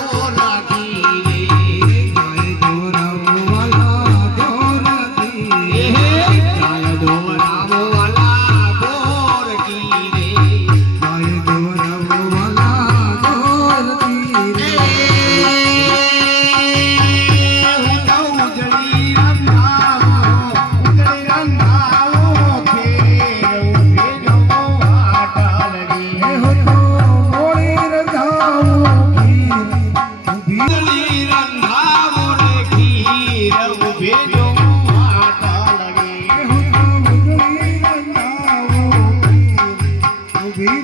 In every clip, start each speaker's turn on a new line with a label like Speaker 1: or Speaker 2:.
Speaker 1: amor.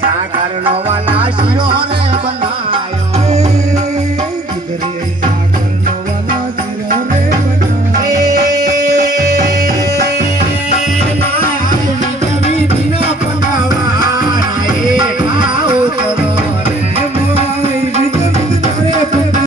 Speaker 1: સાકર નો વાલા